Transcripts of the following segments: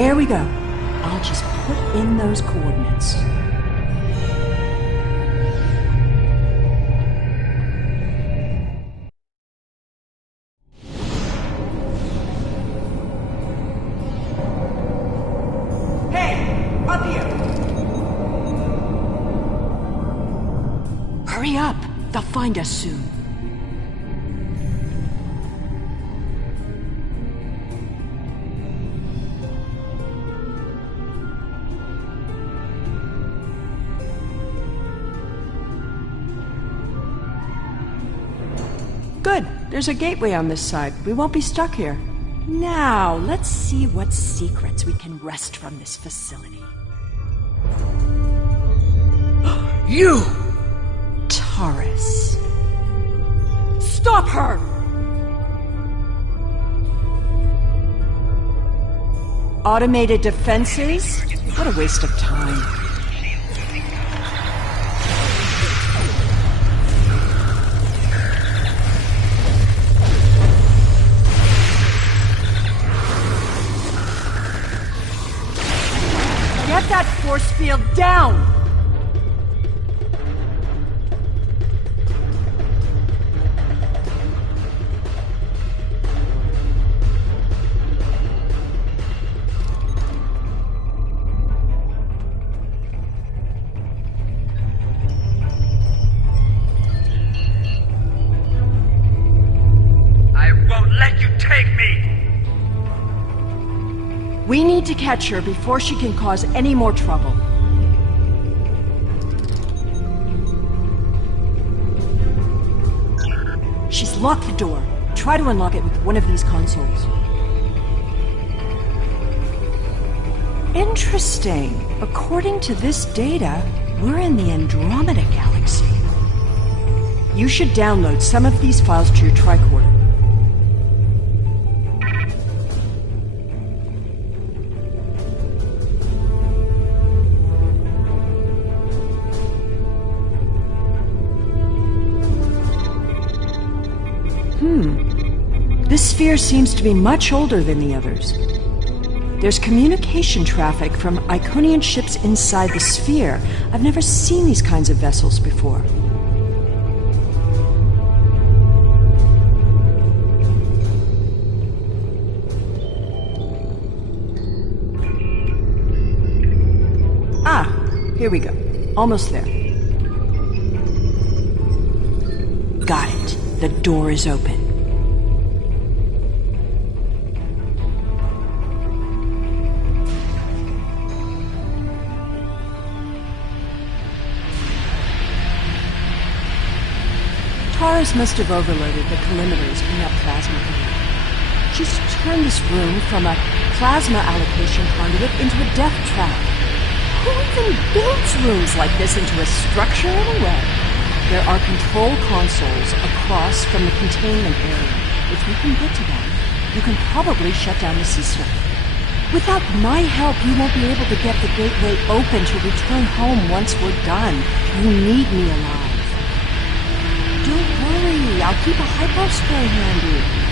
There we go. I'll just put in those coordinates. Hey! Up here! Hurry up! They'll find us soon. Good. There's a gateway on this side. We won't be stuck here. Now, let's see what secrets we can wrest from this facility. You! Taurus. Stop her! Automated defenses? What a waste of time. Get that force field down! I won't let you take me! We need to catch her before she can cause any more trouble. She's locked the door. Try to unlock it with one of these consoles. Interesting. According to this data, we're in the Andromeda Galaxy. You should download some of these files to your tricorder. This sphere seems to be much older than the others. There's communication traffic from Iconian ships inside the sphere. I've never seen these kinds of vessels before. Ah, here we go. Almost there. Got it. The door is open. Taurus must have overloaded the collimators in that plasma conduit. She's turned this room from a plasma allocation conduit into a death trap. Who even builds rooms like this into a structure anyway? There are control consoles across from the containment area. If you can get to them, you can probably shut down the system. Without my help, you won't be able to get the gateway open to return home once we're done. You need me alive. Don't worry, I'll keep a hypo-spray handy.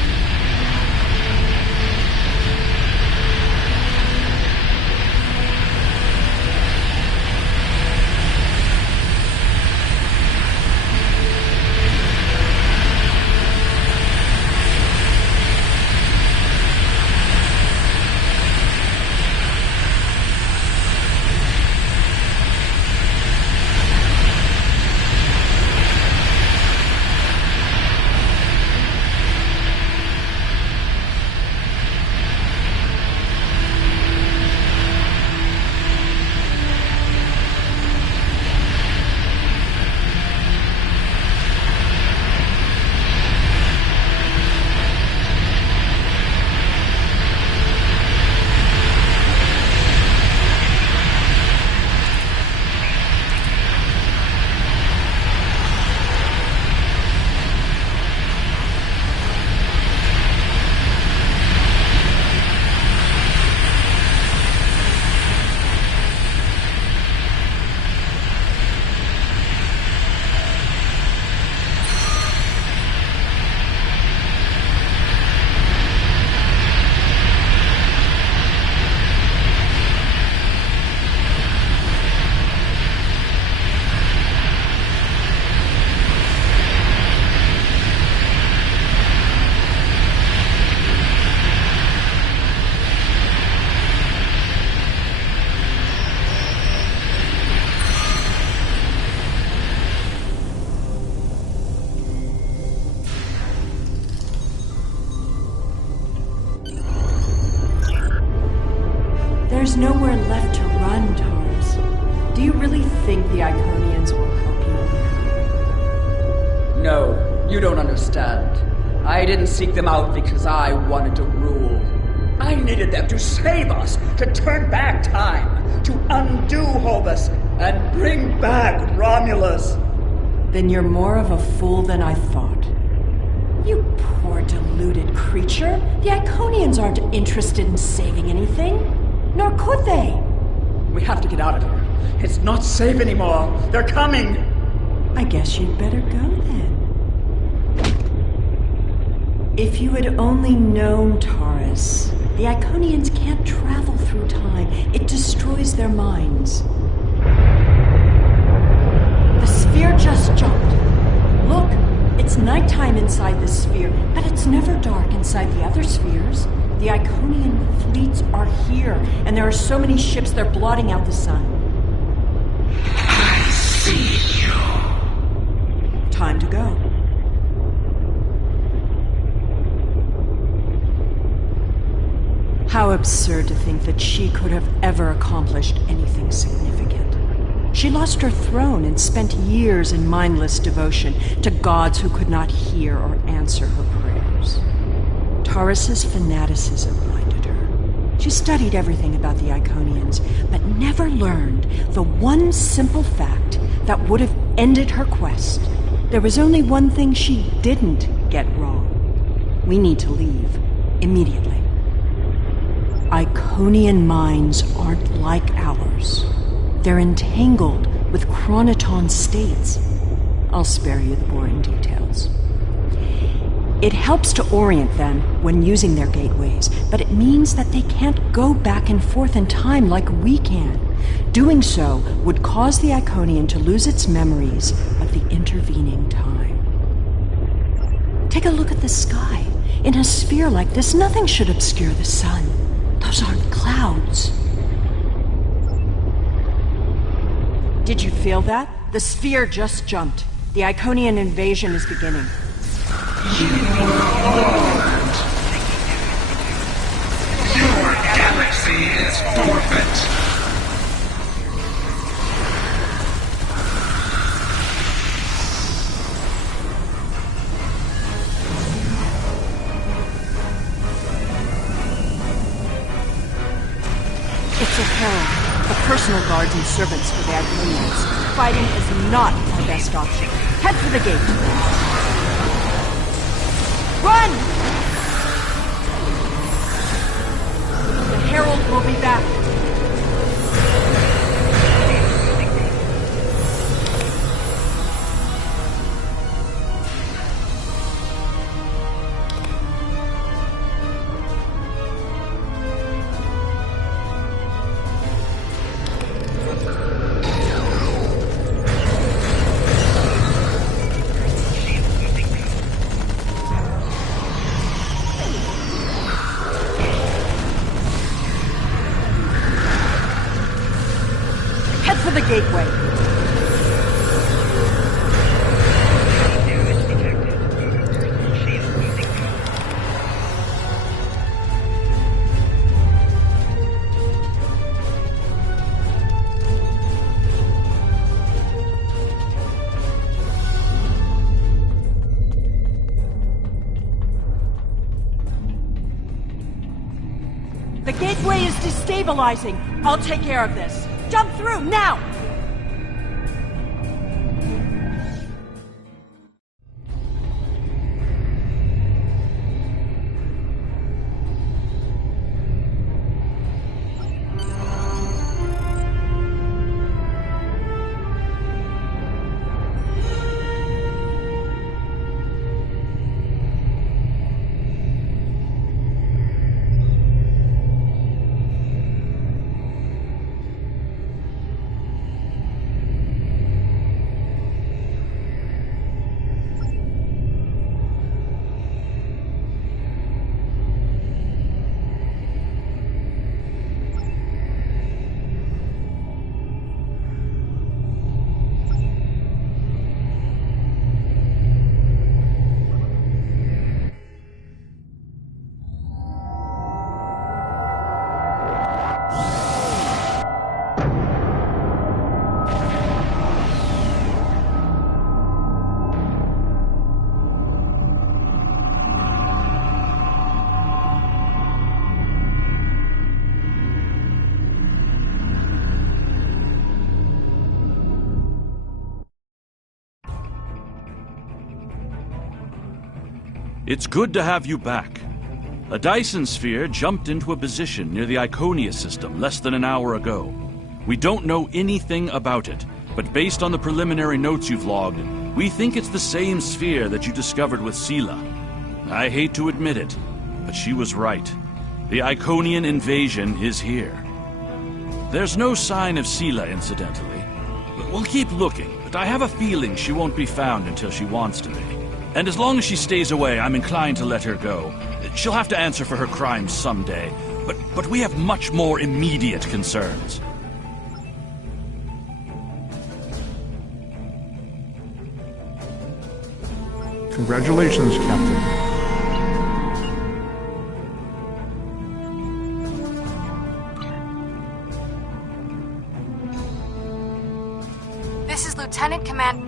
nowhere left to run, Taurus. Do you really think the Iconians will help you now? No, you don't understand. I didn't seek them out because I wanted to rule. I needed them to save us, to turn back time, to undo Hobus, and bring back Romulus. Then you're more of a fool than I thought. You poor deluded creature. The Iconians aren't interested in saving anything. Nor could they. We have to get out of here. It's not safe anymore. They're coming. I guess you'd better go then. If you had only known, Taurus, the Iconians can't travel through time. It destroys their minds. The sphere just jumped. Look, it's nighttime inside the sphere, but it's never dark inside the other spheres. The Iconian fleets are here, and there are so many ships they're blotting out the sun. I see you. Time to go. How absurd to think that she could have ever accomplished anything significant. She lost her throne and spent years in mindless devotion to gods who could not hear or answer her prayers. Taurus's fanaticism blinded her. She studied everything about the Iconians, but never learned the one simple fact that would have ended her quest. There was only one thing she didn't get wrong. We need to leave immediately. Iconian minds aren't like ours. They're entangled with chronoton states. I'll spare you the boring details. It helps to orient them when using their gateways, but it means that they can't go back and forth in time like we can. Doing so would cause the Iconian to lose its memories of the intervening time. Take a look at the sky. In a sphere like this, nothing should obscure the sun. Those aren't clouds. Did you feel that? The sphere just jumped. The Iconian invasion is beginning. You were warned. Your galaxy is forfeit. It's a herald, the personal guards and servants for the Iconians. Fighting is not our best option. Head for the gate. Run! The herald will be back. To the gateway. The gateway is destabilizing. I'll take care of this. Jump through, now! It's good to have you back. A Dyson sphere jumped into a position near the Iconia system less than an hour ago. We don't know anything about it, but based on the preliminary notes you've logged, we think it's the same sphere that you discovered with Sela. I hate to admit it, but she was right. The Iconian invasion is here. There's no sign of Sela, incidentally. We'll keep looking, but I have a feeling she won't be found until she wants to be. And as long as she stays away, I'm inclined to let her go. She'll have to answer for her crimes someday, but we have much more immediate concerns. Congratulations, Captain. This is Lieutenant Command...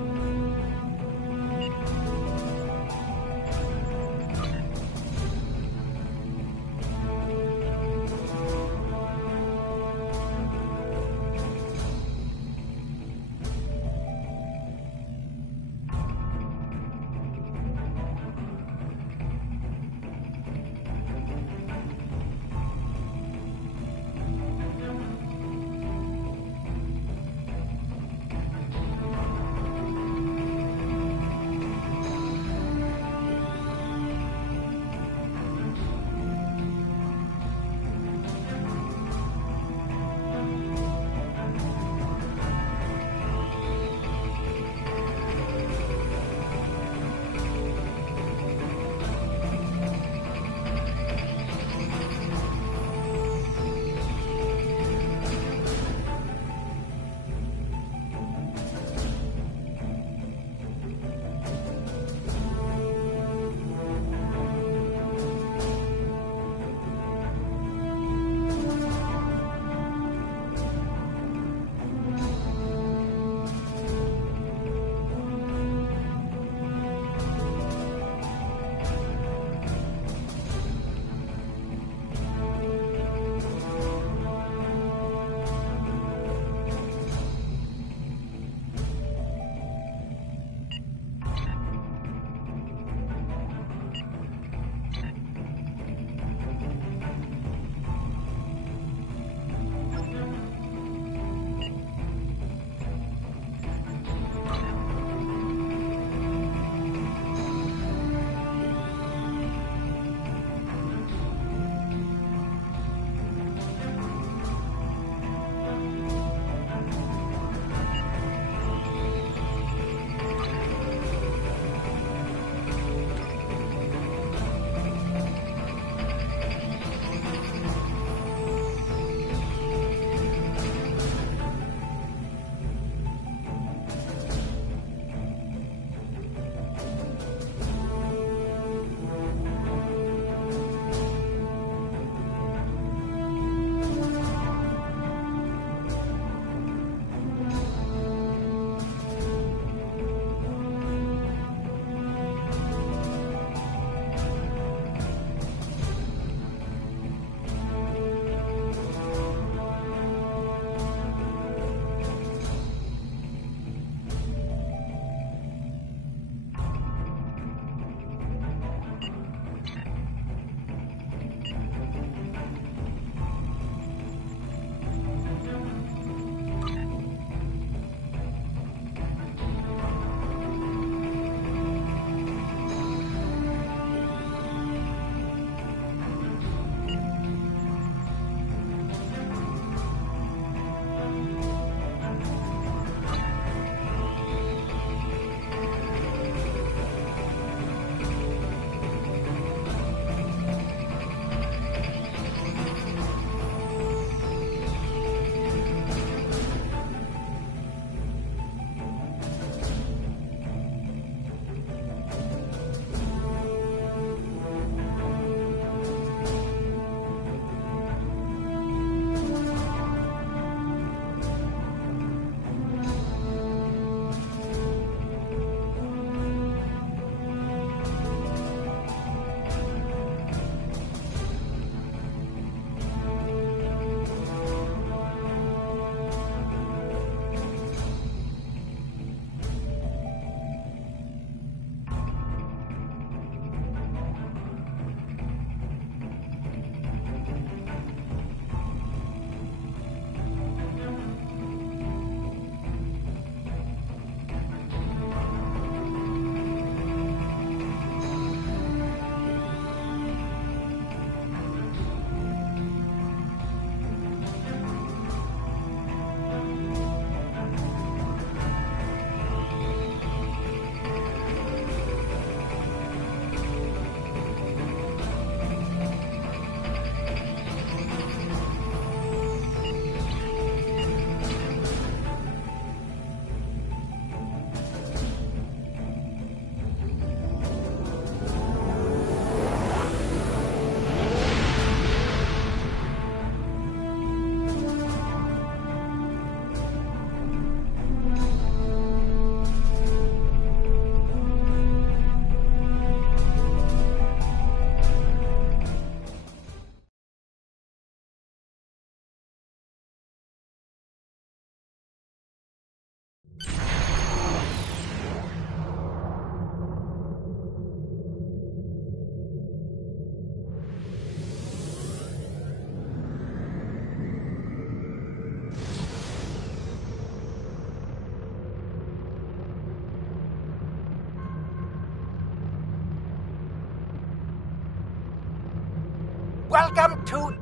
Welcome to...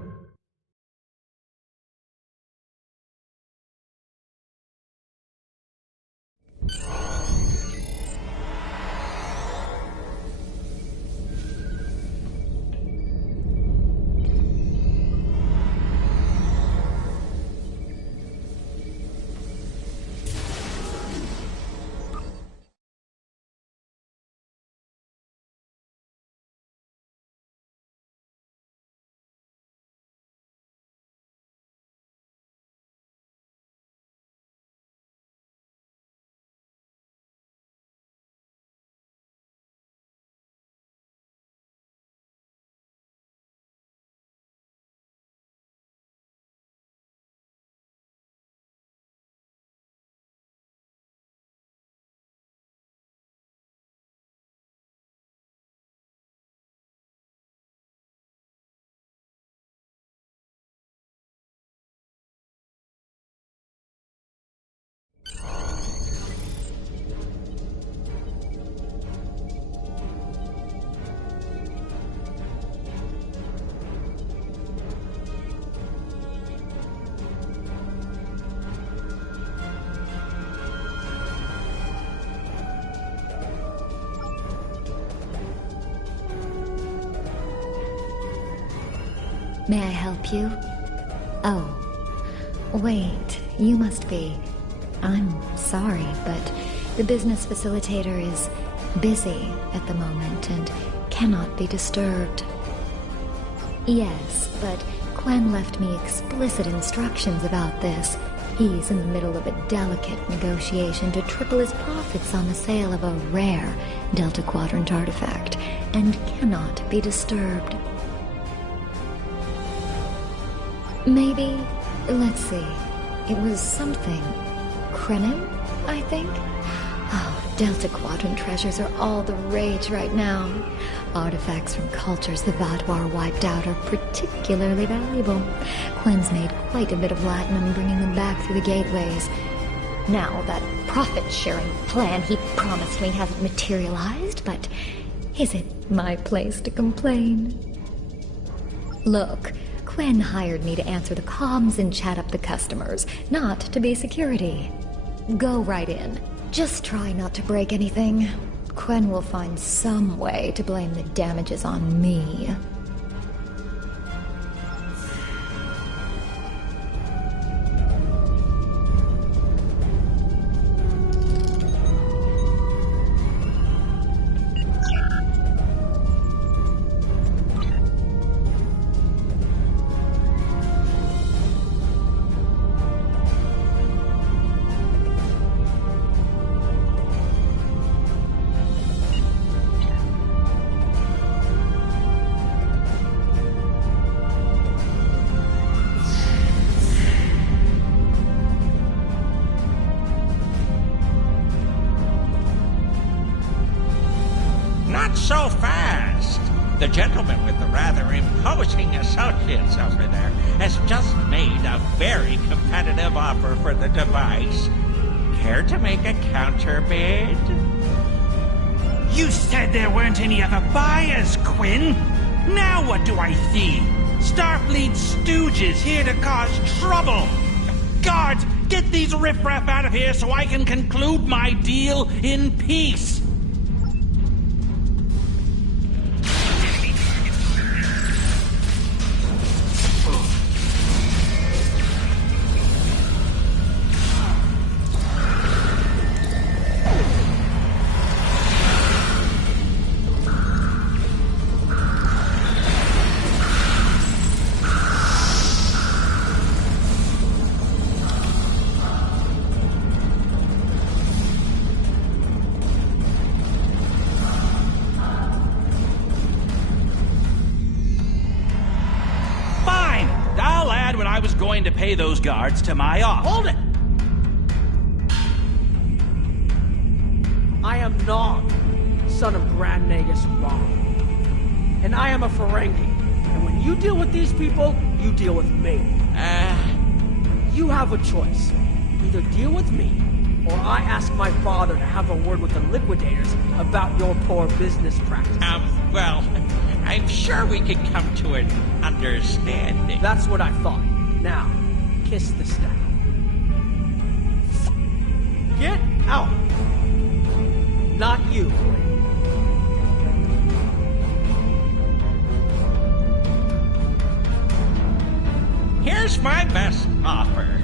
May I help you? Oh. Wait, you must be... I'm sorry, but the business facilitator is busy at the moment and cannot be disturbed. Yes, but Quen left me explicit instructions about this. He's in the middle of a delicate negotiation to triple his profits on the sale of a rare Delta Quadrant artifact, and cannot be disturbed. Maybe, let's see, it was something. Krenim, I think? Oh, Delta Quadrant treasures are all the rage right now. Artifacts from cultures the Vaadwaur wiped out are particularly valuable. Quen's made quite a bit of latinum bringing them back through the gateways. Now, that profit-sharing plan he promised me hasn't materialized, but is it my place to complain? Look, Quen hired me to answer the comms and chat up the customers, not to be security. Go right in. Just try not to break anything. Quen will find some way to blame the damages on me. So fast! The gentleman with the rather imposing associates over there has just made a very competitive offer for the device. Care to make a counter bid? You said there weren't any other buyers, Quen. Now what do I see? Starfleet stooges here to cause trouble. Guards, get these riffraff out of here so I can conclude my deal in peace. To pay those guards to my office. Hold it! I am Nog, son of Grand Nagus Rom. And I am a Ferengi. And when you deal with these people, you deal with me. You have a choice. Either deal with me, or I ask my father to have a word with the Liquidators about your poor business practices. Well, I'm sure we could come to an understanding. That's what I thought. Now, kiss the staff. Get out! Not you, Quinn. Here's my best offer.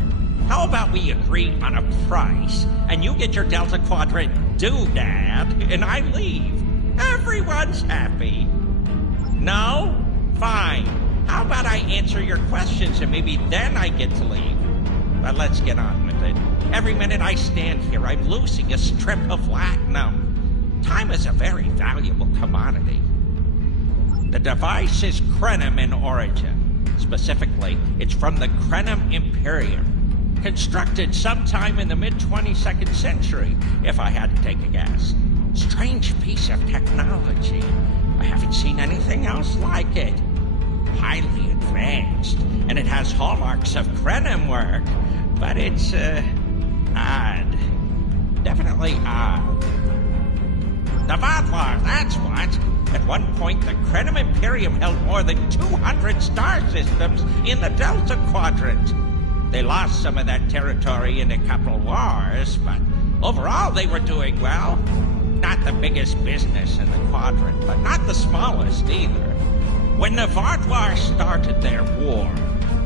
How about we agree on a price, and you get your Delta Quadrant doodad, and I leave? Everyone's happy. No? Fine. How about I answer your questions, and maybe then I get to leave? But let's get on with it. Every minute I stand here, I'm losing a strip of platinum. Time is a very valuable commodity. The device is Krenim in origin. Specifically, it's from the Krenim Imperium, constructed sometime in the mid-22nd century, if I had to take a guess. Strange piece of technology. I haven't seen anything else like it. Highly advanced, and it has hallmarks of Krenim work, but it's, odd. Definitely odd. The Vatlar, that's what! At one point, the Krenim Imperium held more than 200 star systems in the Delta Quadrant. They lost some of that territory in a couple wars, but overall they were doing well. Not the biggest business in the Quadrant, but not the smallest either. When the Vatlar started their war,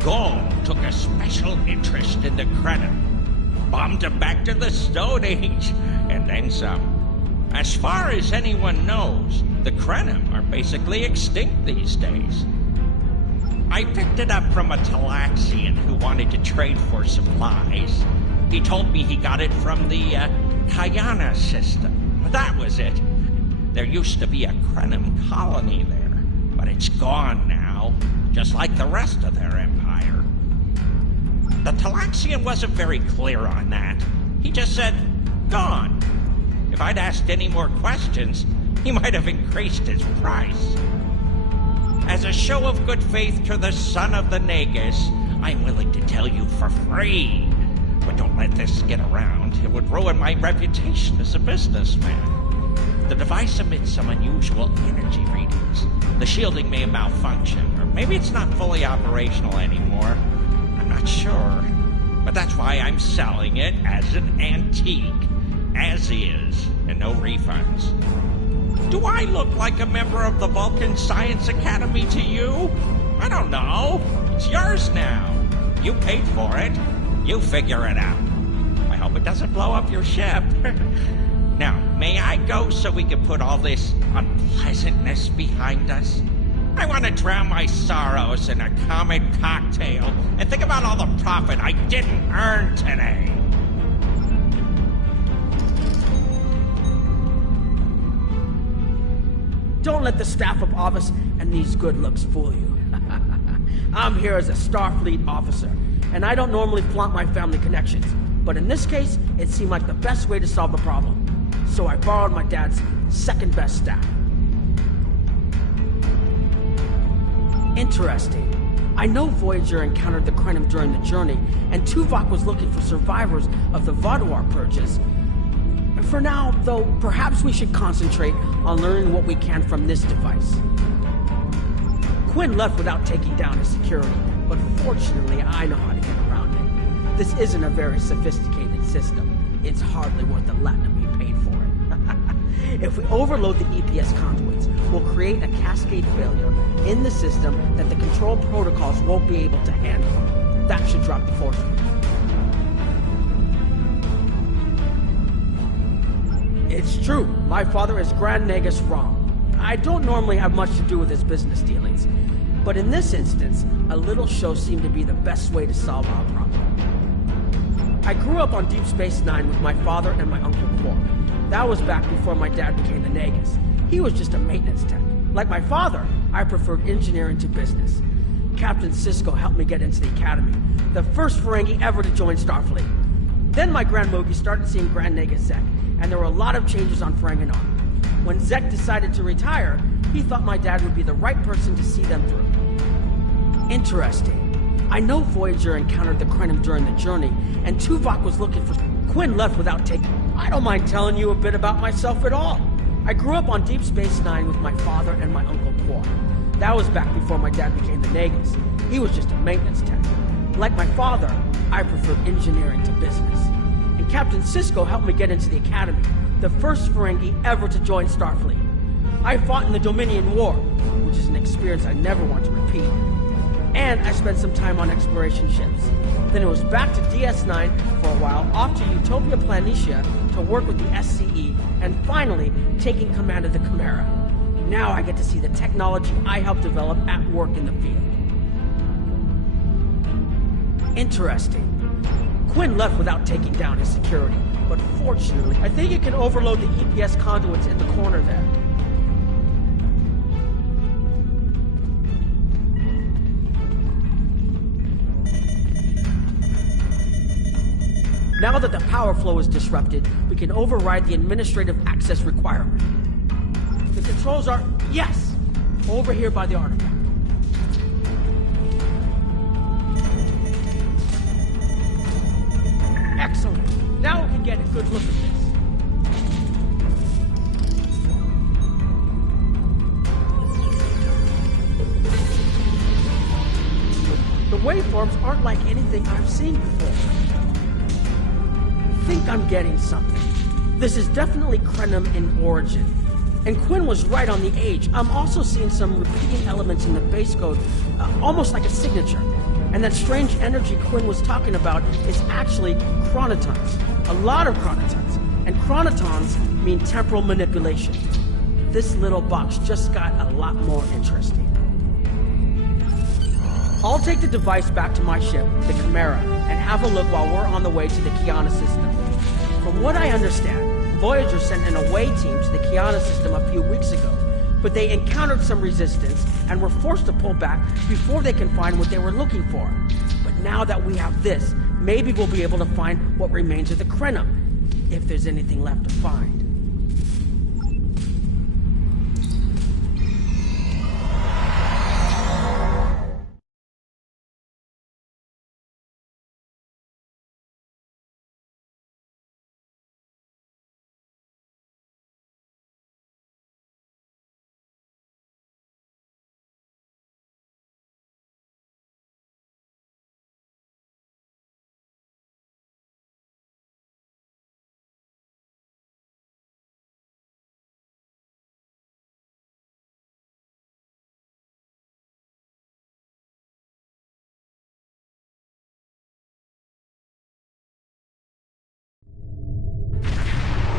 Gaul took a special interest in the Krenim, bombed them back to the Stone Age, and then some. As far as anyone knows, the Krenim are basically extinct these days. I picked it up from a Talaxian who wanted to trade for supplies. He told me he got it from the Kayana system. That was it. There used to be a Krenim colony there, but it's gone now, just like the rest of their empire. The Talaxian wasn't very clear on that. He just said, gone. If I'd asked any more questions, he might have increased his price. As a show of good faith to the son of the Nagus, I'm willing to tell you for free. But don't let this get around. It would ruin my reputation as a businessman. The device emits some unusual energy readings. The shielding may malfunction, or maybe it's not fully operational anymore. I'm not sure. But that's why I'm selling it as an antique. As is, and no refunds. Do I look like a member of the Vulcan Science Academy to you? I don't know. It's yours now. You paid for it. You figure it out. I hope it doesn't blow up your ship. Now, may I go so we can put all this unpleasantness behind us? I want to drown my sorrows in a comet cocktail and think about all the profit I didn't earn today. Don't let the staff of Ovis and these good looks fool you. I'm here as a Starfleet officer, and I don't normally flaunt my family connections. But in this case, it seemed like the best way to solve the problem. So I borrowed my dad's second best staff. Interesting. I know Voyager encountered the Krenim during the journey, and Tuvok was looking for survivors of the Vatlar purges. For now, though, perhaps we should concentrate on learning what we can from this device. Quinn left without taking down his security, but fortunately I know how to get around it. This isn't a very sophisticated system. It's hardly worth the latinum we paid for it. If we overload the EPS conduits, we'll create a cascade failure in the system that the control protocols won't be able to handle. That should drop the force field. It's true. My father is Grand Nagus Rom. I don't normally have much to do with his business dealings, but in this instance, a little show seemed to be the best way to solve our problem. I grew up on Deep Space Nine with my father and my Uncle Quark. That was back before my dad became the Nagus. He was just a maintenance tech. Like my father, I preferred engineering to business. Captain Sisko helped me get into the Academy, the first Ferengi ever to join Starfleet. Then my Grand Mogi started seeing Grand Nagus Zek, and there were a lot of changes on Ferenginar. When Zek decided to retire, he thought my dad would be the right person to see them through. Interesting. I know Voyager encountered the Krenim during the journey, and Tuvok was looking for... Quinn left without taking... I don't mind telling you a bit about myself at all. I grew up on Deep Space Nine with my father and my uncle Quark. That was back before my dad became the Nagus. He was just a maintenance tech. Like my father, I preferred engineering to business. And Captain Sisko helped me get into the Academy, the first Ferengi ever to join Starfleet. I fought in the Dominion War, which is an experience I never want to repeat. And I spent some time on exploration ships. Then it was back to DS9 for a while, off to Utopia Planitia to work with the SCE, and finally taking command of the Chimera. Now I get to see the technology I helped develop at work in the field. Interesting. Quinn left without taking down his security, but fortunately, I think it can overload the EPS conduits in the corner there. Now that the power flow is disrupted, we can override the administrative access requirement. The controls are, yes, over here by the artifact. Excellent. Now we can get a good look at this. The waveforms aren't like anything I've seen before. I think I'm getting something. This is definitely Krenim in origin. And Quinn was right on the age. I'm also seeing some repeating elements in the base code, almost like a signature. And that strange energy Quinn was talking about is actually chronotons. A lot of chronotons. And chronotons mean temporal manipulation. This little box just got a lot more interesting. I'll take the device back to my ship, the Chimera, and have a look while we're on the way to the Kiana system. From what I understand, Voyager sent an away team to the Kiana system a few weeks ago, but they encountered some resistance and were forced to pull back before they can find what they were looking for. But now that we have this, maybe we'll be able to find what remains of the Krenim, if there's anything left to find.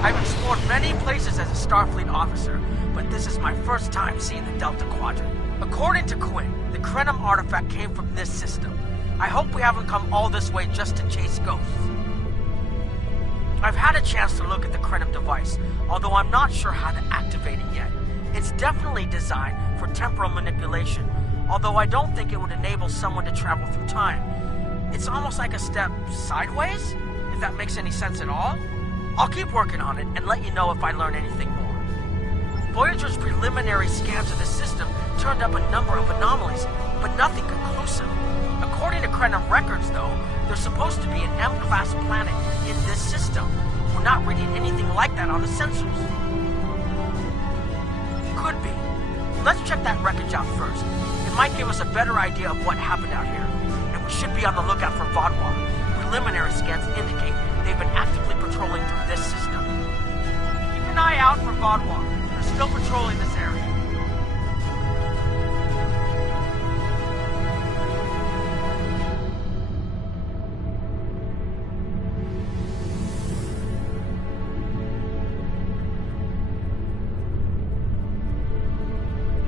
I've explored many places as a Starfleet officer, but this is my first time seeing the Delta Quadrant. According to Quinn, the Krenim artifact came from this system. I hope we haven't come all this way just to chase ghosts. I've had a chance to look at the Krenim device, although I'm not sure how to activate it yet. It's definitely designed for temporal manipulation, although I don't think it would enable someone to travel through time. It's almost like a step sideways, if that makes any sense at all. I'll keep working on it and let you know if I learn anything more. Voyager's preliminary scans of the system turned up a number of anomalies, but nothing conclusive. According to Krenim records, though, there's supposed to be an M-class planet in this system. We're not reading anything like that on the sensors. Could be. Let's check that wreckage out first. It might give us a better idea of what happened out here. And we should be on the lookout for Vaadwaur. Preliminary scans indicate they've been actively patrolling through this system. Keep an eye out for Vaadwaur. They're still patrolling this area.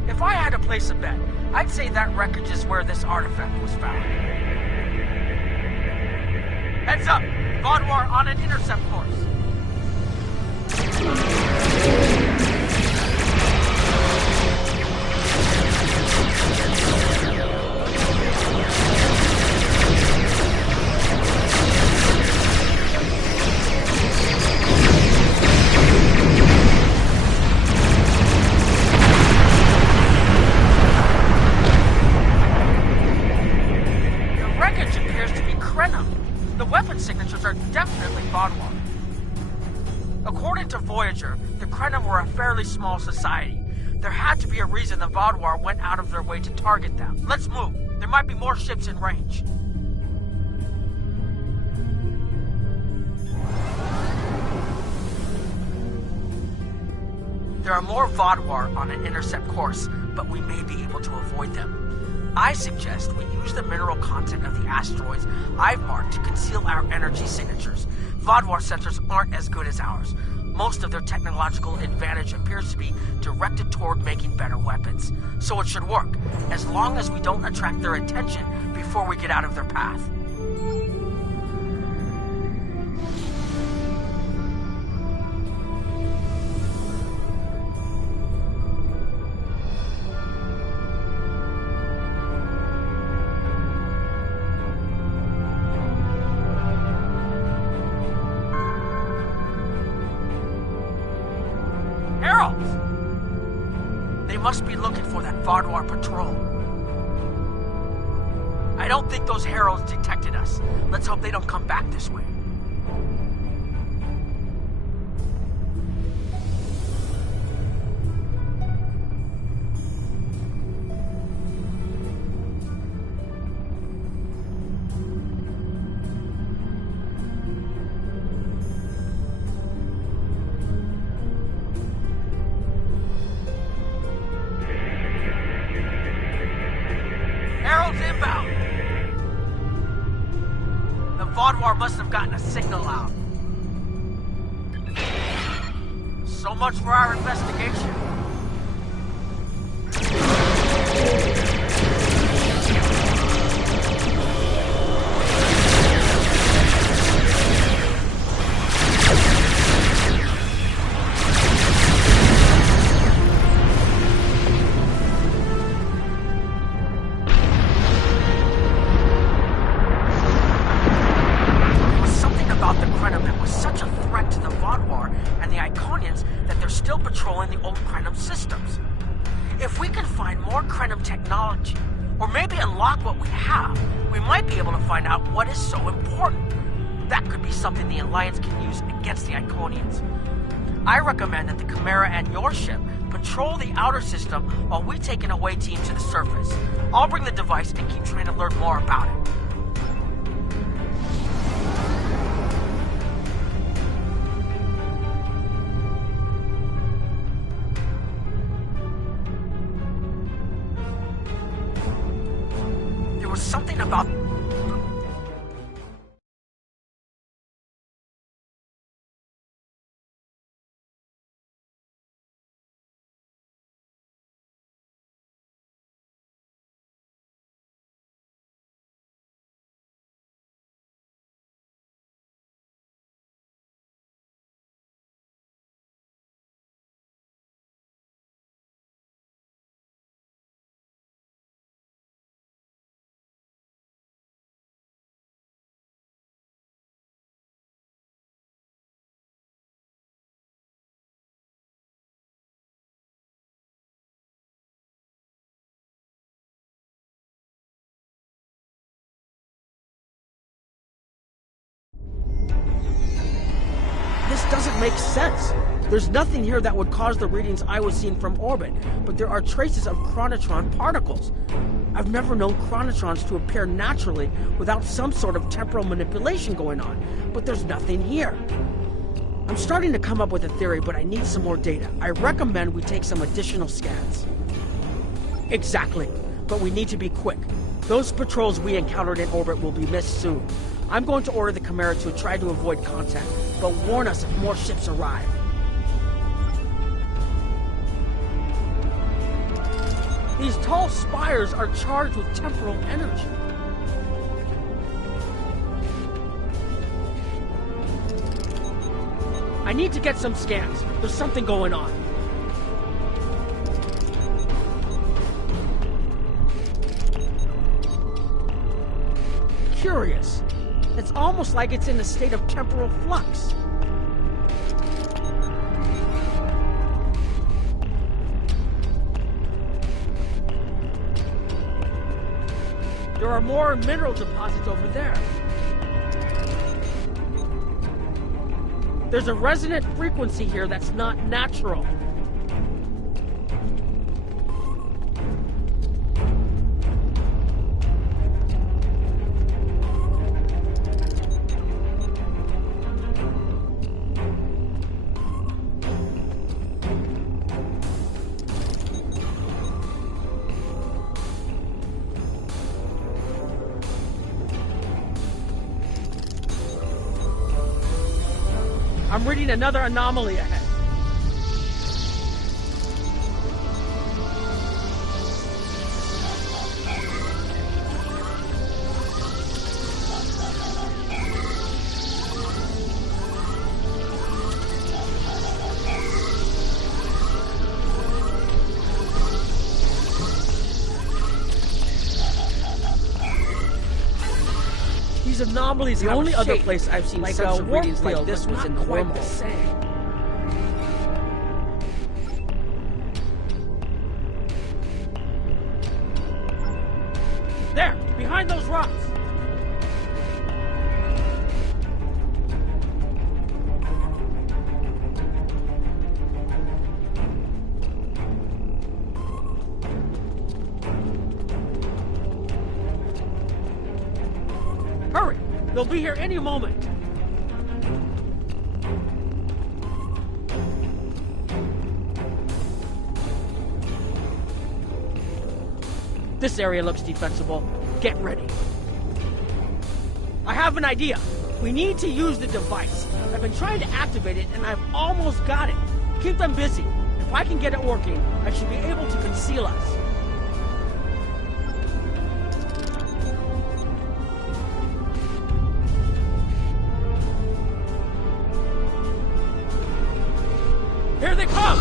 If I had to place a bet, I'd say that wreckage is where this artifact was found. Heads up! Vaadwaur on an intercept course. The wreckage appears to be Krenim. The weapon signatures are definitely Vaadwaur. According to Voyager, the Krenim were a fairly small society. There had to be a reason the Vaadwaur went out of their way to target them. Let's move. There might be more ships in range. There are more Vaadwaur on an intercept course, but we may be able to avoid them. I suggest we use the mineral content of the asteroids I've marked to conceal our energy signatures. Vaadwaur sensors aren't as good as ours. Most of their technological advantage appears to be directed toward making better weapons. So it should work, as long as we don't attract their attention before we get out of their path. They must be looking for that Vaadwaur patrol. I don't think those heralds detected us. Let's hope they don't come back this way. Inbound! The Vaadwaur must have gotten a signal out. So much for our investigation. Patrolling the old Krenim systems. If we can find more Krenim technology, or maybe unlock what we have, we might be able to find out what is so important. That could be something the Alliance can use against the Iconians. I recommend that the Chimera and your ship patrol the outer system while we take an away team to the surface. I'll bring the device and keep trying to learn more about it. Was something about... This doesn't make sense. There's nothing here that would cause the readings I was seeing from orbit, but there are traces of chronotron particles. I've never known chronotrons to appear naturally without some sort of temporal manipulation going on, but there's nothing here. I'm starting to come up with a theory, but I need some more data. I recommend we take some additional scans. Exactly, but we need to be quick. Those patrols we encountered in orbit will be missed soon. I'm going to order the Chimera to try to avoid contact, but warn us if more ships arrive. These tall spires are charged with temporal energy. I need to get some scans. There's something going on. Curious. It's almost like it's in a state of temporal flux. There are more mineral deposits over there. There's a resonant frequency here that's not natural. I'm reading another anomaly ahead. These anomalies, the only other place I've seen like such a readings warp like this field, was but in the not quite wormhole. the same. There, behind those rocks. Hurry! They'll be here any moment. This area looks defensible. Get ready. I have an idea. We need to use the device. I've been trying to activate it, and I've almost got it. Keep them busy. If I can get it working, I should be able to conceal us. Here they come!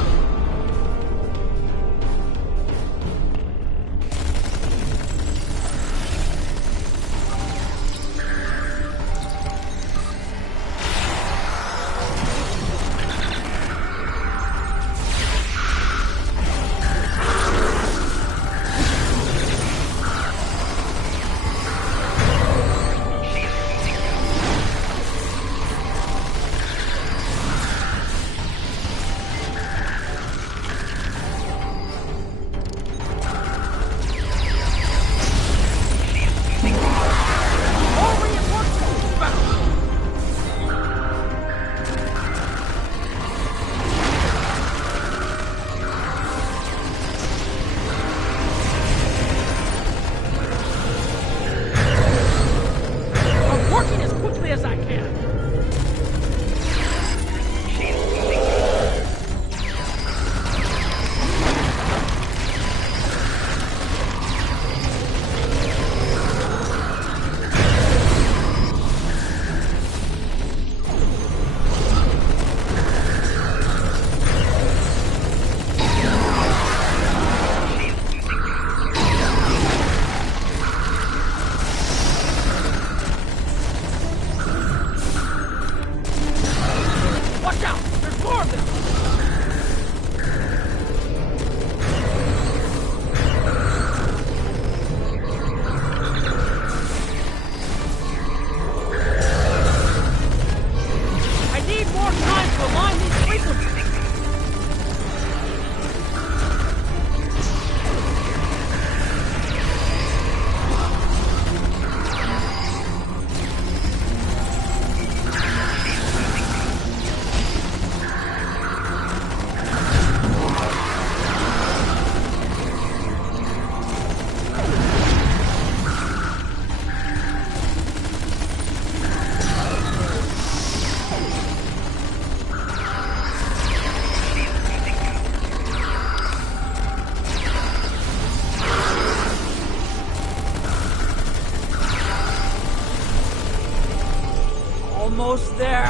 Almost there.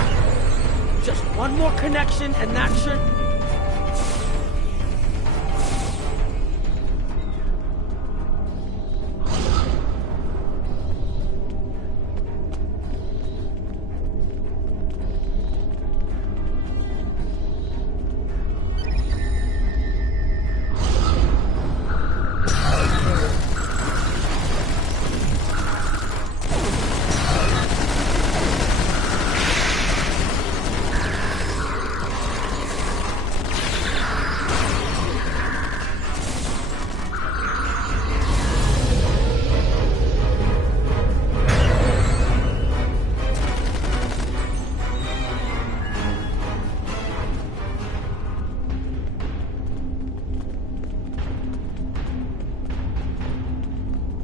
Just one more connection and that should...